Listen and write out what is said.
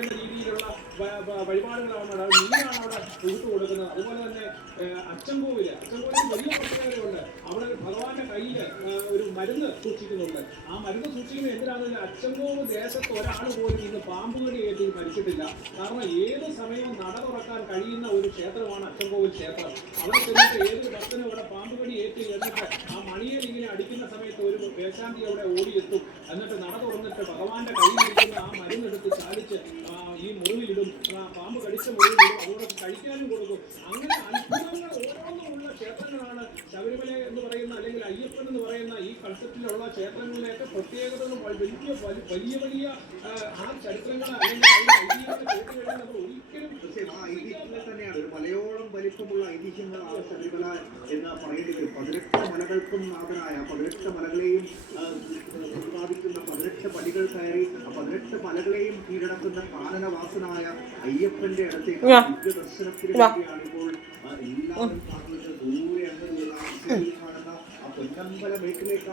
എന്ന രീതിയിലുള്ള വഴിപാടുകളാണ് അവിടെ മീനാണ് അവിടെ ഒഴുത്തു കൊടുക്കുന്നത്. അതുപോലെ തന്നെ അച്ചൻകോവിൽ വലിയ പ്രത്യേകതയുണ്ട്. അവിടെ ഭഗവാന്റെ കയ്യിൽ ഒരു മരുന്ന് സൂക്ഷിക്കുന്നുണ്ട്. ആ മരുന്ന് സൂക്ഷിക്കുന്നത് എന്തിനാണെന്ന് അച്ചൻകോവ് ദേശത്ത് ഒരാൾ പോലും ഇന്ന് പാമ്പുകടി ഏറ്റി മരിച്ചിട്ടില്ല. കാരണം ഏത് സമയവും നട തുറക്കാൻ കഴിയുന്ന ഒരു ക്ഷേത്രമാണ് അച്ചൻകോവിൽ ക്ഷേത്രം. അവിടെ ചെന്നിട്ട് ഏതൊരു ഭക്തനും അവിടെ പാമ്പുകടി ഏറ്റി എന്നിട്ട് ആ മണിയിൽ ഇങ്ങനെ അടിക്കുന്ന സമയത്ത് ഒരു വേശാന്തി അവിടെ ഓടിയെത്തും. എന്നിട്ട് നട തുറന്നിട്ട് ഭഗവാന്റെ കയ്യിലിരിക്കുന്ന ആ മരുന്നെടുത്ത് ചാലിച്ച് ഈ മുറിവിലിടും. പാമ്പ് കടിച്ച മുറിവിലിടും. അതോടൊപ്പം കഴിക്കാനും കൊടുക്കും. അങ്ങനെ അത്ഭുതങ്ങൾ ഓരോന്നുമുള്ള ക്ഷേത്രങ്ങളാണ് ശബരിമല എന്ന് പറയുന്ന അല്ലെങ്കിൽ അയ്യപ്പൻ എന്ന് പറയുന്ന ഈ കൺസെപ്റ്റിലുള്ള ക്ഷേത്രങ്ങളിലേക്ക് പ്രത്യേകതകളും വലിയ വലിയ ആ ചരിത്രങ്ങൾ അല്ലെങ്കിൽ ഐതിഹ്യങ്ങൾ നമ്മൾ ഒരിക്കലും ഐതിഹ്യങ്ങൾ തന്നെയാണ്. ഒരു മലയോളം വലിപ്പമുള്ള ഐതിഹ്യങ്ങളാണ് ശബരിമല എന്ന് പറയേണ്ടി വരും. 18 മലകൾക്കും നാഥനായ 18 മലകളെയും പ്രതിപാദിക്കുന്ന 18 പടികൾ കയറി 18 മലകളെയും കീഴടക്കുന്ന കാനനവാസനായ അയ്യപ്പന്റെ അടുത്തേക്ക് ദർശനത്തിന് വേണ്ടിയാണ് ഇപ്പോൾ എല്ലാവരും കാണുന്നത്. ദൂരെ അങ്ങനെയുള്ള കാണുന്ന ആ പൊന്നമ്പല മേഖലയിലേക്ക്